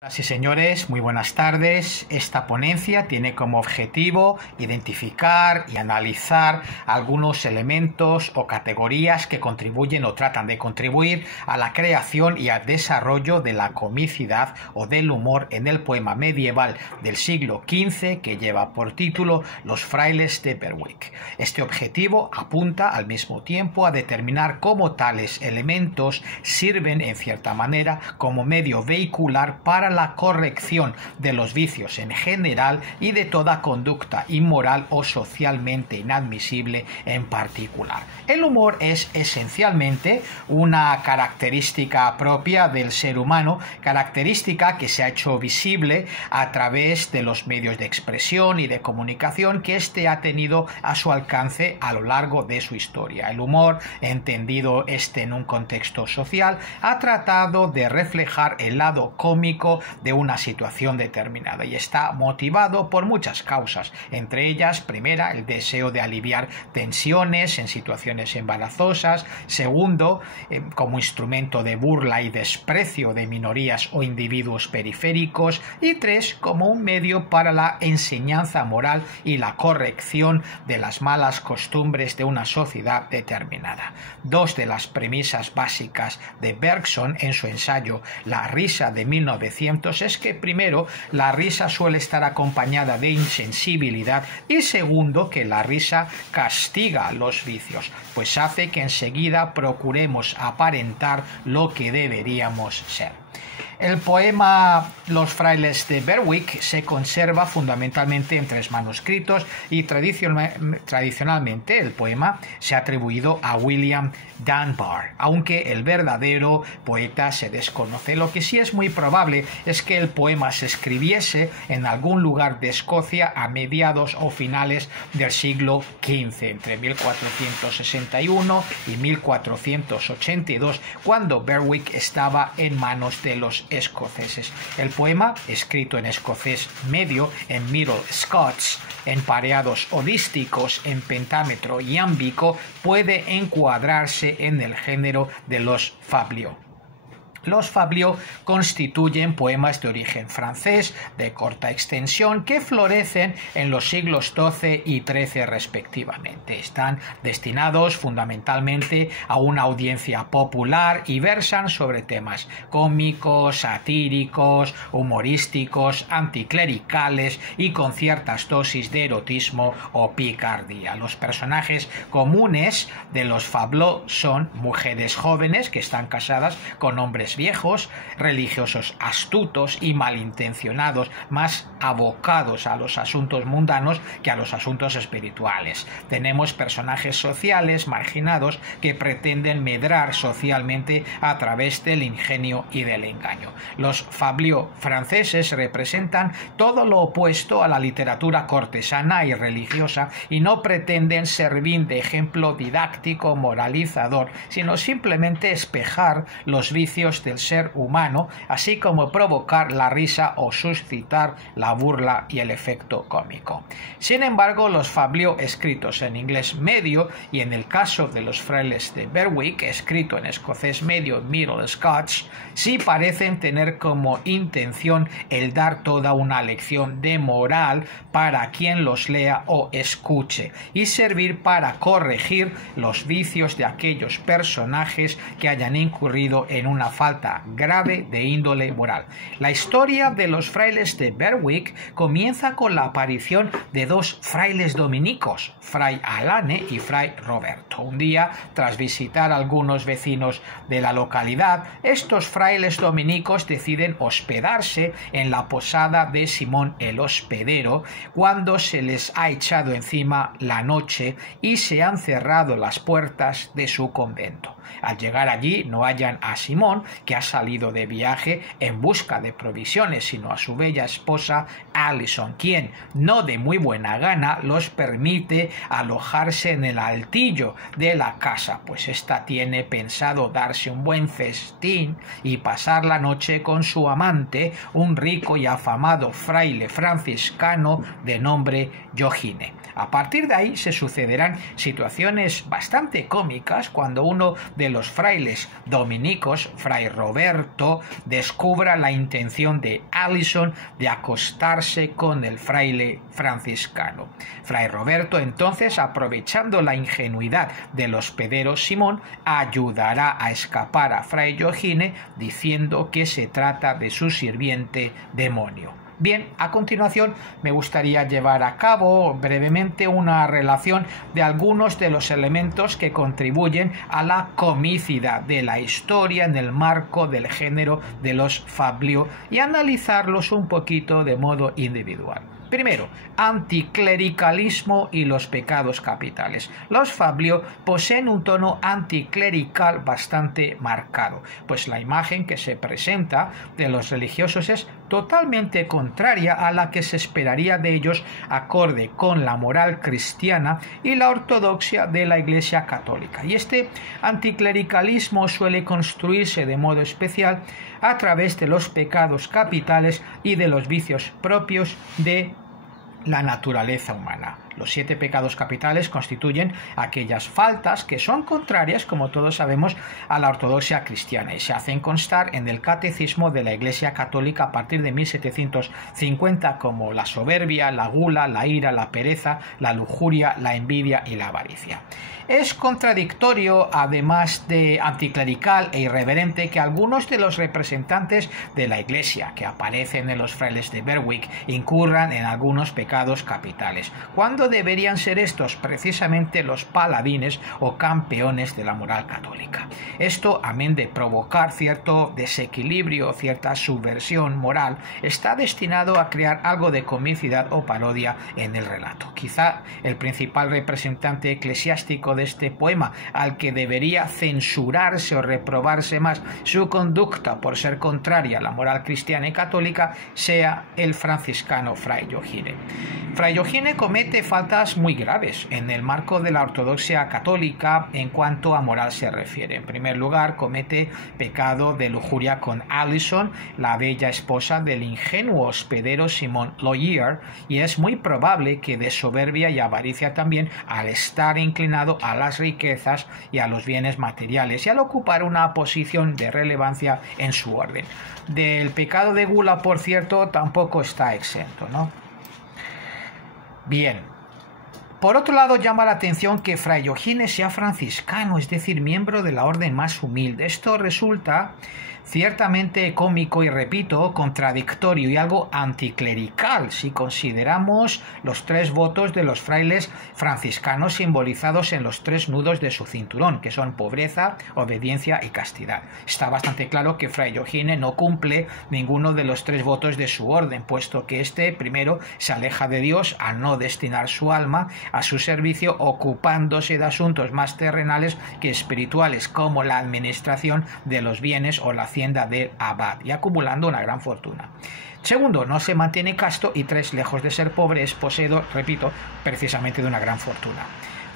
Señoras y señores, muy buenas tardes. Esta ponencia tiene como objetivo identificar y analizar algunos elementos o categorías que contribuyen o tratan de contribuir a la creación y al desarrollo de la comicidad o del humor en el poema medieval del siglo XV que lleva por título Los frailes de Berwick. Este objetivo apunta al mismo tiempo a determinar cómo tales elementos sirven en cierta manera como medio vehicular para la corrección de los vicios en general y de toda conducta inmoral o socialmente inadmisible en particular. El humor es esencialmente una característica propia del ser humano, característica que se ha hecho visible a través de los medios de expresión y de comunicación que éste ha tenido a su alcance a lo largo de su historia. El humor, entendido en un contexto social, ha tratado de reflejar el lado cómico de una situación determinada y está motivado por muchas causas, entre ellas, primera, el deseo de aliviar tensiones en situaciones embarazosas; segundo, como instrumento de burla y desprecio de minorías o individuos periféricos; y tres, como un medio para la enseñanza moral y la corrección de las malas costumbres de una sociedad determinada. Dos de las premisas básicas de Bergson en su ensayo La risa de 1900 es que, primero, la risa suele estar acompañada de insensibilidad, y segundo, que la risa castiga los vicios, pues hace que enseguida procuremos aparentar lo que deberíamos ser. El poema Los frailes de Berwick se conserva fundamentalmente en tres manuscritos y tradicionalmente el poema se ha atribuido a William Dunbar, aunque el verdadero poeta se desconoce. Lo que sí es muy probable es que el poema se escribiese en algún lugar de Escocia a mediados o finales del siglo XV, entre 1461 y 1482, cuando Berwick estaba en manos de los escoceses. El poema, escrito en escocés medio, en Middle Scots, en pareados holísticos, en pentámetro iámbico, puede encuadrarse en el género de los fabliaux. Los fabliaux constituyen poemas de origen francés de corta extensión que florecen en los siglos XII y XIII respectivamente. Están destinados fundamentalmente a una audiencia popular y versan sobre temas cómicos, satíricos, humorísticos, anticlericales y con ciertas dosis de erotismo o picardía. Los personajes comunes de los fabliaux son mujeres jóvenes que están casadas con hombres viejos, religiosos astutos y malintencionados, más abocados a los asuntos mundanos que a los asuntos espirituales. Tenemos personajes sociales marginados que pretenden medrar socialmente a través del ingenio y del engaño. Los fabliaux franceses representan todo lo opuesto a la literatura cortesana y religiosa y no pretenden servir de ejemplo didáctico moralizador, sino simplemente espejar los vicios del ser humano, así como provocar la risa o suscitar la burla y el efecto cómico. Sin embargo, los fabliaux escritos en inglés medio y en el caso de los frailes de Berwick, escrito en escocés medio, Middle Scots, sí parecen tener como intención el dar toda una lección de moral para quien los lea o escuche y servir para corregir los vicios de aquellos personajes que hayan incurrido en una falta grave de índole moral. La historia de los frailes de Berwick comienza con la aparición de dos frailes dominicos, Fray Alane y Fray Roberto. Un día, tras visitar a algunos vecinos de la localidad, estos frailes dominicos deciden hospedarse en la posada de Simón el Hospedero cuando se les ha echado encima la noche y se han cerrado las puertas de su convento. Al llegar allí no hallan a Simón, que ha salido de viaje en busca de provisiones, sino a su bella esposa Alison, quien, no de muy buena gana, los permite alojarse en el altillo de la casa, pues ésta tiene pensado darse un buen festín y pasar la noche con su amante, un rico y afamado fraile franciscano de nombre Jogine. A partir de ahí se sucederán situaciones bastante cómicas cuando uno de los frailes dominicos, Fray Roberto, descubra la intención de Allison de acostarse con el fraile franciscano. Fray Roberto entonces, aprovechando la ingenuidad del hospedero Simón, ayudará a escapar a Fray Giorgine diciendo que se trata de su sirviente demonio. Bien, a continuación me gustaría llevar a cabo brevemente una relación de algunos de los elementos que contribuyen a la comicidad de la historia en el marco del género de los fabliaux y analizarlos un poquito de modo individual. Primero, anticlericalismo y los pecados capitales. Los fabliaux poseen un tono anticlerical bastante marcado, pues la imagen que se presenta de los religiosos es totalmente contraria a la que se esperaría de ellos acorde con la moral cristiana y la ortodoxia de la Iglesia católica. Y este anticlericalismo suele construirse de modo especial a través de los pecados capitales y de los vicios propios de la naturaleza humana. Los 7 pecados capitales constituyen aquellas faltas que son contrarias, como todos sabemos, a la ortodoxia cristiana y se hacen constar en el Catecismo de la Iglesia Católica a partir de 1750 como la soberbia, la gula, la ira, la pereza, la lujuria, la envidia y la avaricia. Es contradictorio, además de anticlerical e irreverente, que algunos de los representantes de la Iglesia que aparecen en los frailes de Berwick incurran en algunos pecados capitales, cuando deberían ser estos precisamente los paladines o campeones de la moral católica. Esto, amén de provocar cierto desequilibrio, cierta subversión moral, está destinado a crear algo de comicidad o parodia en el relato. Quizá el principal representante eclesiástico de este poema, al que debería censurarse o reprobarse más su conducta por ser contraria a la moral cristiana y católica, sea el franciscano Fray Giorgine. Fray Giorgine comete faltas muy graves en el marco de la ortodoxia católica en cuanto a moral se refiere. En primer lugar, comete pecado de lujuria con Allison, la bella esposa del ingenuo hospedero Simón Loyer, y es muy probable que de soberbia y avaricia también, al estar inclinado a las riquezas y a los bienes materiales y al ocupar una posición de relevancia en su orden. Del pecado de gula, por cierto, tampoco está exento, ¿no? Bien. Por otro lado, llama la atención que Fray Giorgine sea franciscano, es decir, miembro de la orden más humilde. Esto resulta ciertamente cómico y, repito, contradictorio y algo anticlerical si consideramos los 3 votos de los frailes franciscanos simbolizados en los 3 nudos de su cinturón, que son pobreza, obediencia y castidad. Está bastante claro que Fray Giorgine no cumple ninguno de los 3 votos de su orden, puesto que este primero se aleja de Dios al no destinar su alma a su servicio, ocupándose de asuntos más terrenales que espirituales, como la administración de los bienes o la hacienda del abad, y acumulando una gran fortuna. Segundo, no se mantiene casto, y 3, lejos de ser pobre, es poseedor, repito, precisamente de una gran fortuna.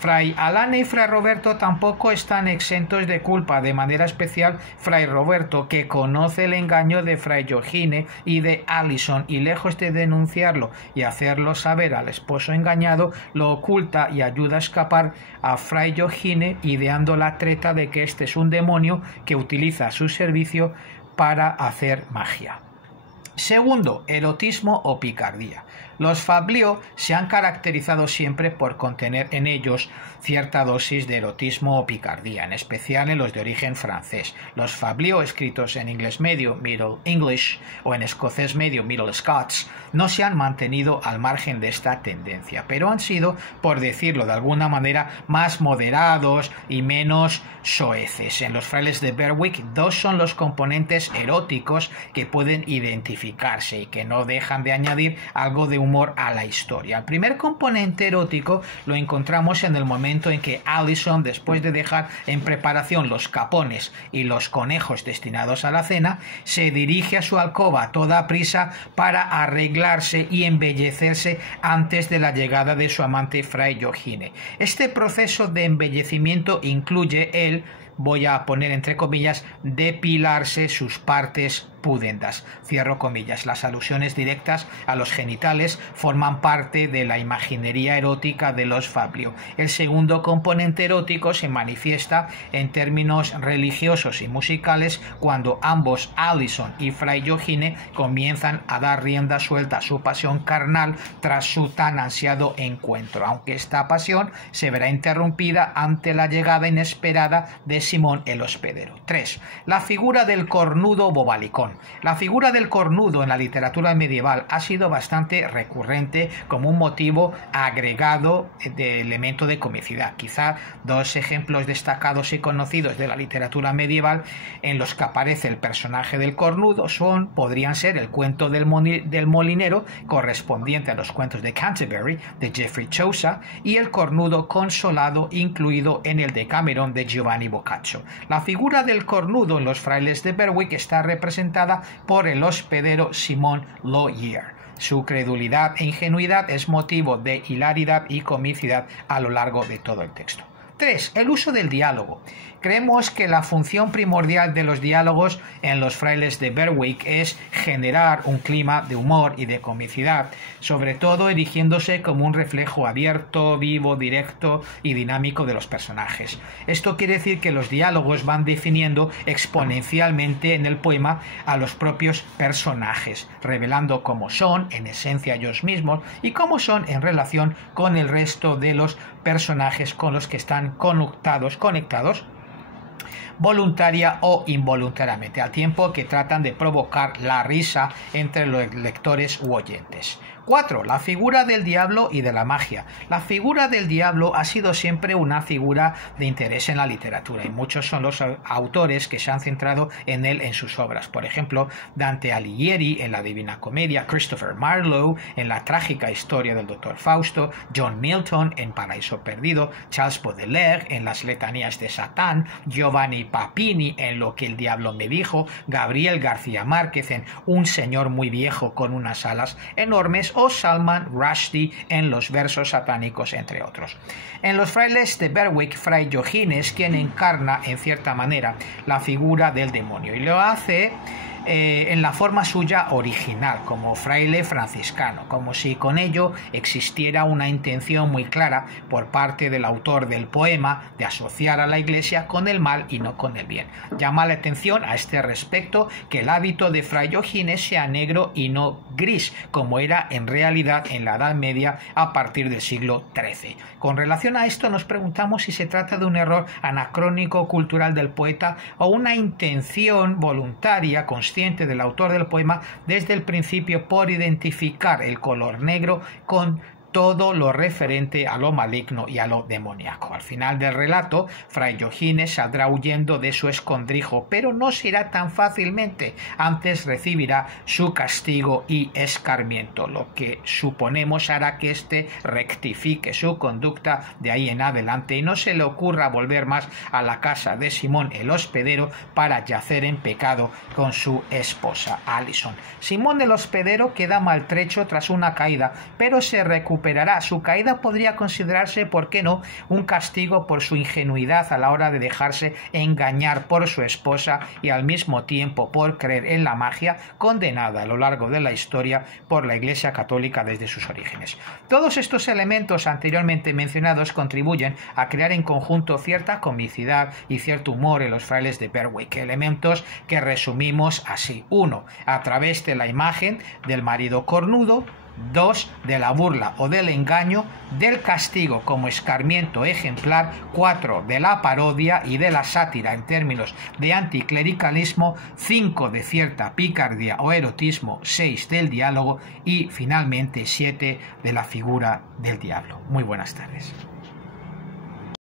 Fray Alane y Fray Roberto tampoco están exentos de culpa, de manera especial Fray Roberto, que conoce el engaño de Fray Giorgine y de Allison, y lejos de denunciarlo y hacerlo saber al esposo engañado, lo oculta y ayuda a escapar a Fray Giorgine, ideando la treta de que este es un demonio que utiliza su servicio para hacer magia. Segundo, erotismo o picardía. Los fabliaux se han caracterizado siempre por contener en ellos cierta dosis de erotismo o picardía, en especial en los de origen francés. Los fabliaux escritos en inglés medio, Middle English, o en escocés medio, Middle Scots, no se han mantenido al margen de esta tendencia, pero han sido, por decirlo de alguna manera, más moderados y menos soeces. En los frailes de Berwick, 2 son los componentes eróticos que pueden identificarse y que no dejan de añadir algo de humor a la historia. El primer componente erótico lo encontramos en el momento en que Allison, después de dejar en preparación los capones y los conejos destinados a la cena, se dirige a su alcoba a toda prisa para arreglarse y embellecerse antes de la llegada de su amante Fray Giorgine. Este proceso de embellecimiento incluye el, voy a poner entre comillas, depilarse sus partes pudendas. Cierro comillas. Las alusiones directas a los genitales forman parte de la imaginería erótica de los Fablio. El segundo componente erótico se manifiesta en términos religiosos y musicales cuando ambos, Alison y Fray Joachine, comienzan a dar rienda suelta a su pasión carnal tras su tan ansiado encuentro, aunque esta pasión se verá interrumpida ante la llegada inesperada de Simón el hospedero. 3. La figura del cornudo bobalicón. La figura del cornudo en la literatura medieval ha sido bastante recurrente como un motivo agregado de elemento de comicidad. Quizá dos ejemplos destacados y conocidos de la literatura medieval en los que aparece el personaje del cornudo podrían ser el cuento del molinero, correspondiente a los cuentos de Canterbury de Geoffrey Chaucer, y el cornudo consolado incluido en el Decameron de Giovanni Boccaccio. La figura del cornudo en los frailes de Berwick está representada por el hospedero Simón Lawyer. Su credulidad e ingenuidad es motivo de hilaridad y comicidad a lo largo de todo el texto. 3. El uso del diálogo. Creemos que la función primordial de los diálogos en los frailes de Berwick es generar un clima de humor y de comicidad, sobre todo erigiéndose como un reflejo abierto, vivo, directo y dinámico de los personajes. Esto quiere decir que los diálogos van definiendo exponencialmente en el poema a los propios personajes, revelando cómo son en esencia ellos mismos y cómo son en relación con el resto de los personajes con los que están conectados voluntaria o involuntariamente, al tiempo que tratan de provocar la risa entre los lectores u oyentes. 4. La figura del diablo y de la magia. La figura del diablo ha sido siempre una figura de interés en la literatura y muchos son los autores que se han centrado en él en sus obras. Por ejemplo, Dante Alighieri en la Divina Comedia, Christopher Marlowe en la trágica historia del Dr. Fausto, John Milton en Paraíso Perdido, Charles Baudelaire en las Letanías de Satán, Giovanni Papini en Lo que el diablo me dijo, Gabriel García Márquez en Un señor muy viejo con unas alas enormes, o Salman Rushdie en Los versos satánicos, entre otros. En los frailes de Berwick, Fray Joachine es quien encarna en cierta manera la figura del demonio y lo hace en la forma suya original, como fraile franciscano, como si con ello existiera una intención muy clara por parte del autor del poema de asociar a la Iglesia con el mal y no con el bien. Llama la atención a este respecto que el hábito de Fray Joachine sea negro y no gris, como era en realidad en la Edad Media a partir del siglo XIII. Con relación a esto nos preguntamos si se trata de un error anacrónico cultural del poeta o una intención voluntaria consciente del autor del poema desde el principio por identificar el color negro con todo lo referente a lo maligno y a lo demoníaco. Al final del relato, Fray Joachine saldrá huyendo de su escondrijo, pero no se irá tan fácilmente. Antes recibirá su castigo y escarmiento, lo que suponemos hará que éste rectifique su conducta de ahí en adelante y no se le ocurra volver más a la casa de Simón el hospedero para yacer en pecado con su esposa Alison. Simón el hospedero queda maltrecho tras una caída, pero se recupera. Su caída podría considerarse, ¿por qué no?, un castigo por su ingenuidad a la hora de dejarse engañar por su esposa y al mismo tiempo por creer en la magia, condenada a lo largo de la historia por la Iglesia Católica desde sus orígenes. Todos estos elementos anteriormente mencionados contribuyen a crear en conjunto cierta comicidad y cierto humor en los frailes de Berwick, elementos que resumimos así: 1. A través de la imagen del marido cornudo; 2. De la burla o del engaño; del castigo como escarmiento ejemplar; 4. De la parodia y de la sátira en términos de anticlericalismo; 5. De cierta picardía o erotismo; 6. Del diálogo y finalmente 7. De la figura del diablo. Muy buenas tardes.